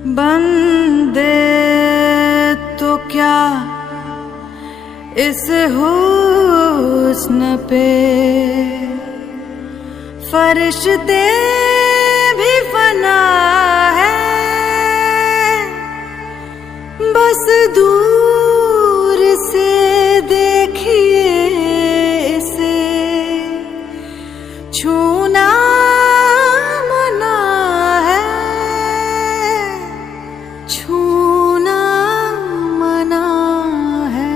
बंदे तो क्या इस हुस्न पे फरिश्ते भी फना है, बस दूर से देखिए इसे छूना मना है, छूना मना है।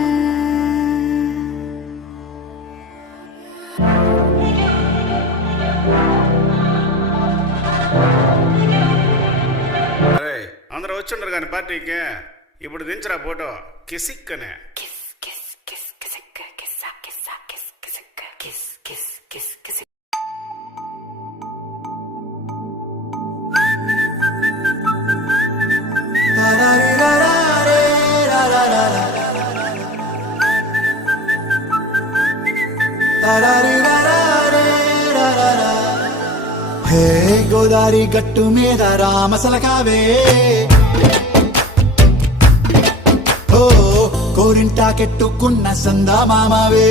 అరే అందరూ వచ్చుండరు కానీ పార్టీకి ఇప్పుడు దించరా ఫోటో కిసిక్ అనే హే గోదారి గట్టు మీద రామసలకావే, ఓ కోరింటా కెట్టుకున్న సందా మామావే.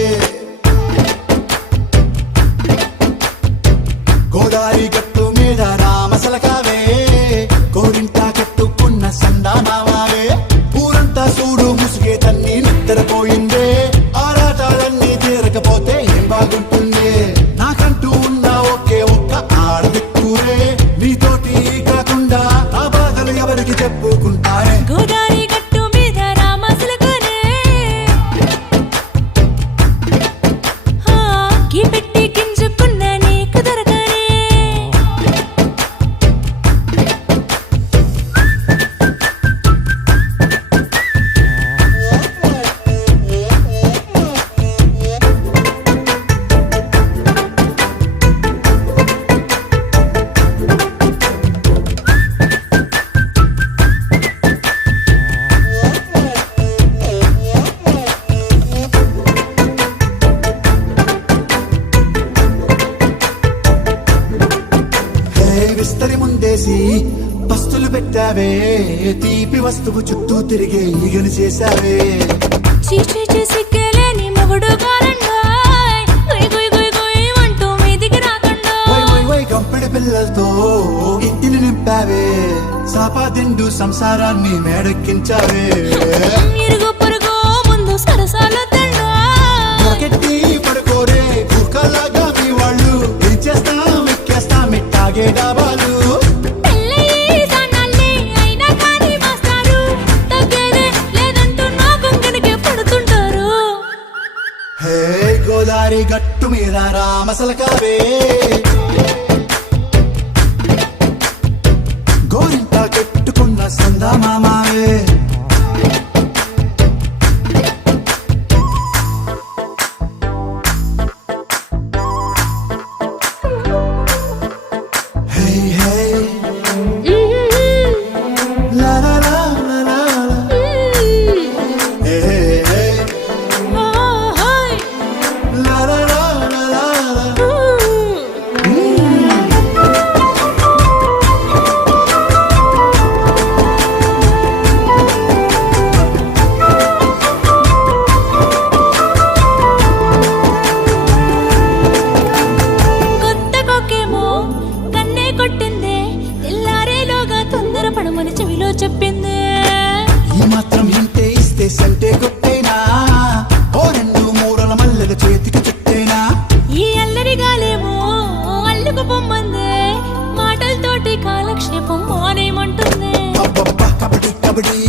గోదారి గట్టు మీద రామసలకావే, కోరింటా కెట్టుకున్న సందా మామావే. ఊరంతా చూడు ముసుగే తన్ని నిద్రపోయిందే, ఆరాటాలన్నీ తీరకపోతే ఏం బాగుంటుంది. నాకంటూ ఉన్న ఒకే ఒక్క ఆడదిక్కురే, నీతోటి కాకుండా ఆ బాధలు ఎవరికి చెప్పుకుంటారే. గోదారి గట్టు మీద రామసలకనే, గీ పెట్టి గింజుకున్న నీకు దొరకనే. విస్తరి ముందేసి పస్తులు పెట్టావే, తీపి వస్తువు చుట్టూ తిరిగే ఈగను చేశావే. చీచీ సిగ్గలేని మొగుడు కారండాయ్, గుయ్ గుయ్ గుయ్ గుయ్ అంటూ మీదికి రాకండా. వై వై వై కంపెడి పిల్లలతో ఇంటిని నింపావే, సాపాదిండు సంసారాన్ని మేడెక్కించావే. ఇరుగు పొరుగు ముందు సరసాలు తండా, పొరకెట్టి పడుకోరే కుక్కలాగా మీ వాళ్ళు, ఏం చేస్తాం ఎక్కేస్తాం ఇట్టాగే డాబాలు. పెళ్ళయి సన్నాళ్ళే అయినా కానీ మాస్తారు, తగ్గేదే లేదంటూ నా కొంగనికే పడుతుంటారు. హే గోదారి గట్టు మీద రామసలకావే, గోరింట కెట్టుకున్న సందా మామావే. హే హే లా లా లా లా లా లా. హే హే ఓహోయ్ లా లా లా లా లా లా. కొత్త కొక్కేమో కన్నే కొట్టిందే, తెల్లారేలోగా తొందర పడమని చెవిలో చెప్పిందే. ఈ మాత్రం ఇంటే ఇస్తే సంటే కొట్టేనా, ఓ రెండు మూరల మల్లెల చేతికి చుట్టేనా. ఈ అల్లరి గాలేమో అల్లుకు పొమ్మందే, మాటలతోటి కాలక్షేపం మానేమంటుందే. అబ్బబ్బా కబడ్డీ కబడ్డీ